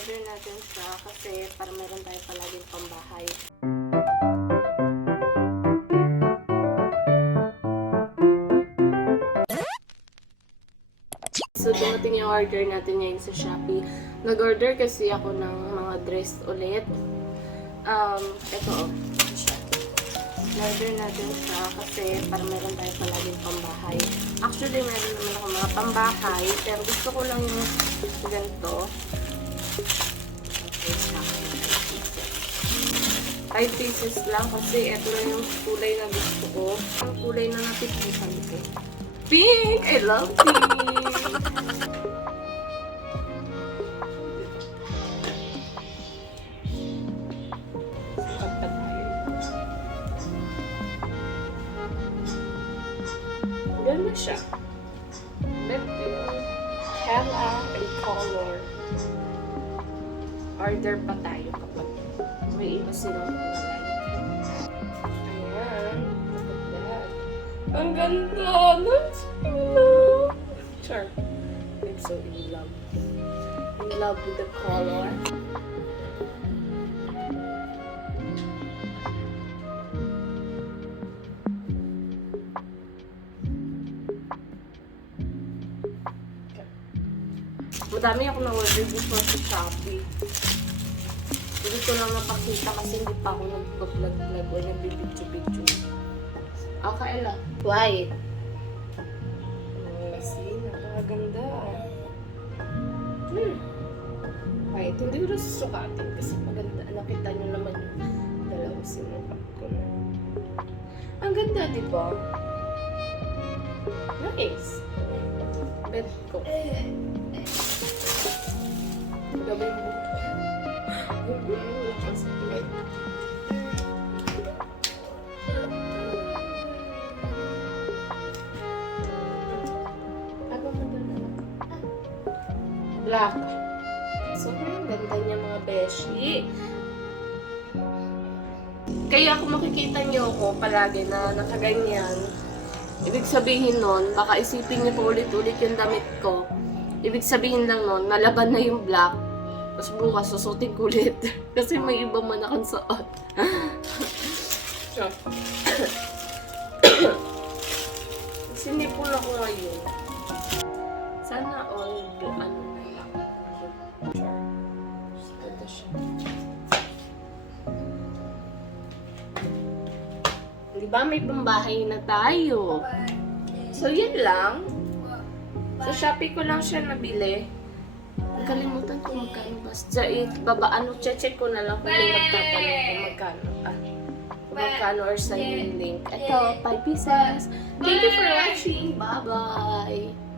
In-order natin siya kasi para meron tayo palaging pambahay. So, dumating yung order natin ngayon sa Shopee. Nag-order kasi ako ng mga dress ulit. Ito, siya. In-order natin siya kasi para meron tayo palaging pambahay. Actually, meron naman ako mga pambahay, pero gusto ko lang yung ganito. Okay, 5 pieces lang kasi ito lang yung kulay na gusto ko. Ang kulay na natipusan ko. Pink! I love pink! Ganda siya. Hella and color. Order pa tayo kapag may iba silang kulay. Ayan. Look at that. Ang ganda! That's love! Sure. I'm so in love. In love with the color. Madami ako na-order before sa Shopee. Hindi ko lang napakita kasi hindi pa ako nag-vlog-vlog o nag-video-video. Okay lang. White. See, napakaganda. White. Hindi ko na susukatin kasi maganda. Nakita nyo naman yung dalawang sinukat ko na. Ang ganda, di ba? Nice. Bet ko. Gabi mo. Black. Sobrang ganda niya mga beshi. Kaya kung makikita niyo ako palagi na nakaganyan, ibig sabihin nun, baka isipin niyo pa ulit-ulit yung damit ko. Ibig sabihin lang nun, nalaban na yung black. Tapos bukas, susutin ko ulit. Kasi may iba man akong suot. Sinipon ako ngayon. Sana all, ano na lang. Ito siya. Diba may pambahay na tayo? So, yun lang. Sa Shopee ko lang siya nabili. Nakalimutan ko magkano basta. Check ko na lang kung may magtatanong kung magkano. Magkano or sa yung link. Ito, 5 pieces. Thank you for watching. Bye-bye!